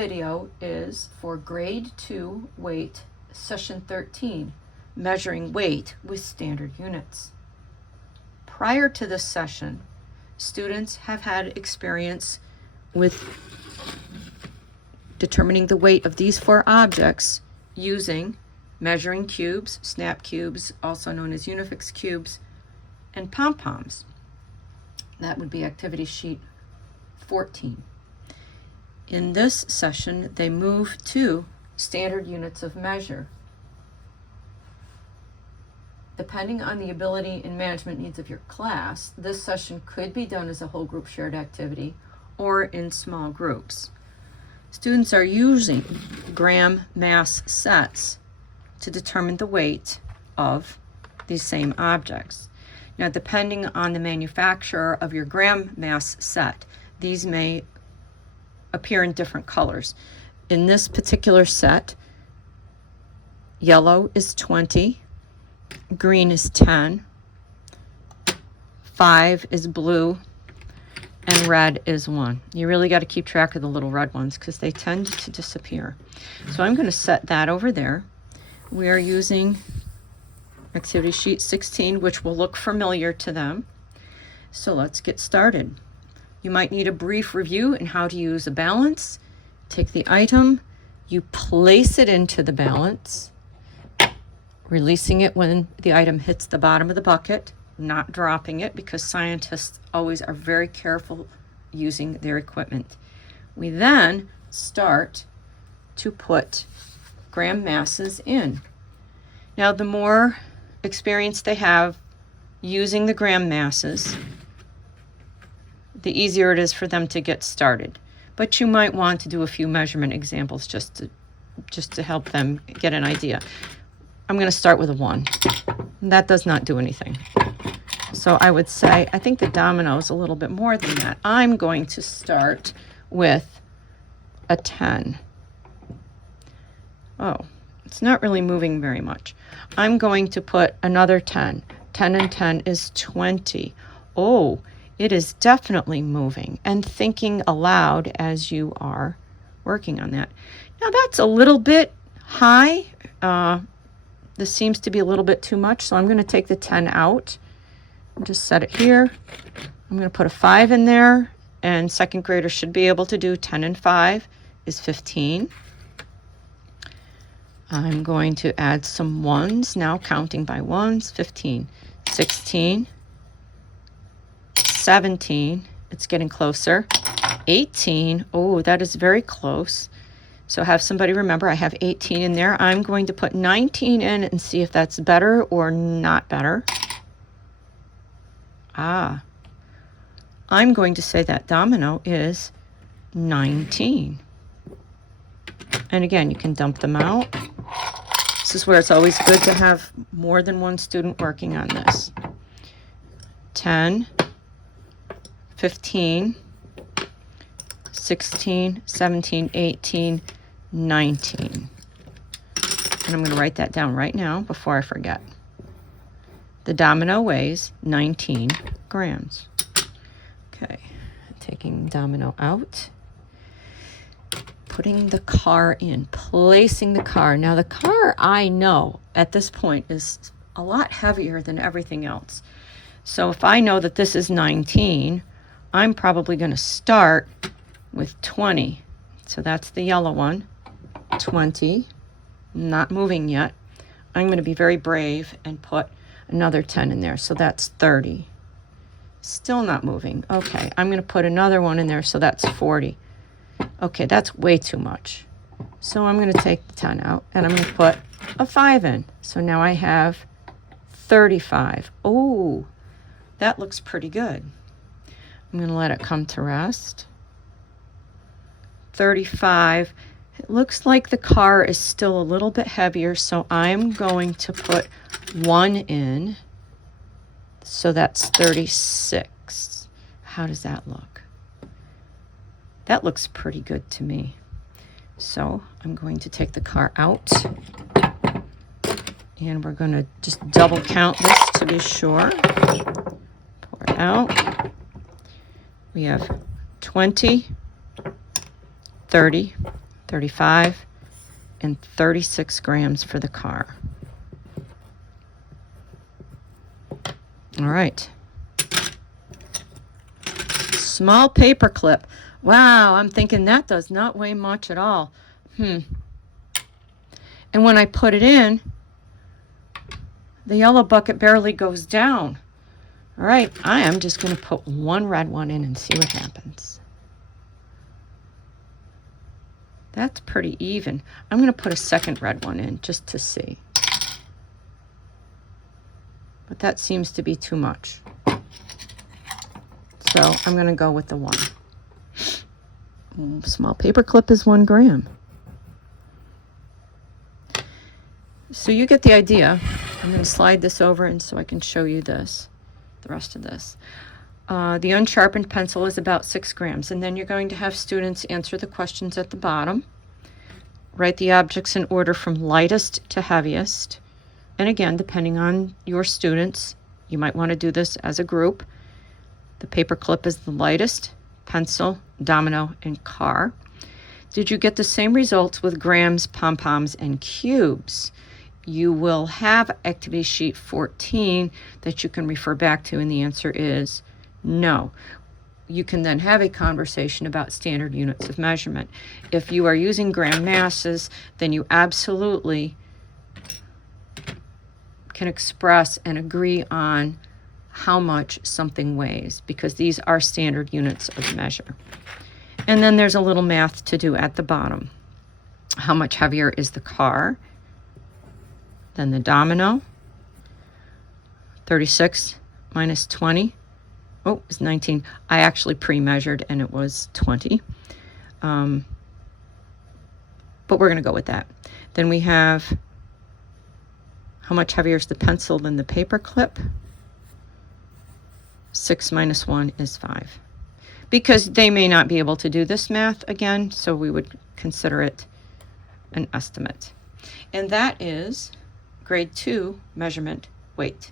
video is for grade 2 weight session 13, measuring weight with standard units. Prior to this session, students have had experience with determining the weight of these 4 objects using measuring cubes, snap cubes, also known as Unifix cubes, and pom-poms. That would be activity sheet 14. In this session, they move to standard units of measure. Depending on the ability and management needs of your class, this session could be done as a whole group shared activity or in small groups. Students are using gram mass sets to determine the weight of these same objects. Now, depending on the manufacturer of your gram mass set, these may appear in different colors. In this particular set, yellow is 20, green is 10, 5 is blue, and red is 1. You really got to keep track of the little red ones because they tend to disappear. So I'm going to set that over there. We are using activity sheet 16, which will look familiar to them. So let's get started. You might need a brief review in how to use a balance. Take the item, you place it into the balance, releasing it when the item hits the bottom of the bucket, not dropping it because scientists always are very careful using their equipment. We then start to put gram masses in. Now, the more experience they have using the gram masses, the easier it is for them to get started. But you might want to do a few measurement examples just to help them get an idea. I'm going to start with a 1. That does not do anything. So I would say, I think the domino is a little bit more than that. I'm going to start with a 10. Oh, it's not really moving very much. I'm going to put another 10. 10 and 10 is 20. Oh, it is definitely moving and thinking aloud as you are working on that. Now that's a little bit high. This seems to be a little bit too much, so I'm going to take the 10 out and just set it here. I'm going to put a 5 in there, and second graders should be able to do 10 and 5 is 15. I'm going to add some 1s now, counting by 1s, 15, 16, 17, it's getting closer, 18, oh, that is very close. So have somebody remember I have 18 in there. I'm going to put 19 in and see if that's better or not better. I'm going to say that domino is 19. And again, you can dump them out. This is where it's always good to have more than one student working on this. 10, 15, 16, 17, 18, 19. And I'm going to write that down right now before I forget. The domino weighs 19 grams. Okay, taking domino out. Putting the car in, placing the car. Now the car, I know at this point is a lot heavier than everything else. So if I know that this is 19, I'm probably going to start with 20. So that's the yellow one, 20, not moving yet. I'm going to be very brave and put another 10 in there. So that's 30. Still not moving. Okay, I'm going to put another one in there. So that's 40. Okay, that's way too much. So I'm going to take the 10 out and I'm going to put a 5 in. So now I have 35. Oh, that looks pretty good. I'm going to let it come to rest. 35. It looks like the car is still a little bit heavier, so I'm going to put 1 in. So that's 36. How does that look? That looks pretty good to me. So I'm going to take the car out. And we're going to just double count this to be sure. Pour it out. We have 20, 30, 35, and 36 grams for the car. All right. Small paper clip. Wow, I'm thinking that does not weigh much at all. And when I put it in, the yellow bucket barely goes down. All right, I am just going to put one red one in and see what happens. That's pretty even. I'm going to put a second red one in just to see. But that seems to be too much. So I'm going to go with the one. Small paper clip is 1 gram. So you get the idea. I'm going to slide this over and so I can show you this, the rest of this. The unsharpened pencil is about 6 grams. And then you're going to have students answer the questions at the bottom. Write the objects in order from lightest to heaviest. And again, depending on your students, you might want to do this as a group. The paper clip is the lightest, pencil, domino, and car. Did you get the same results with grams, pom-poms, and cubes? You will have activity sheet 14 that you can refer back to, and the answer is no. You can then have a conversation about standard units of measurement. If you are using gram masses, then you absolutely can express and agree on how much something weighs, because these are standard units of measure. And then there's a little math to do at the bottom. How much heavier is the car than the domino? 36 minus 20. Oh, it's 19. I actually pre-measured and it was 20. But we're going to go with that. Then we have how much heavier is the pencil than the paper clip? 6 minus 1 is 5. Because they may not be able to do this math again, so we would consider it an estimate. And that is grade 2 measurement weight.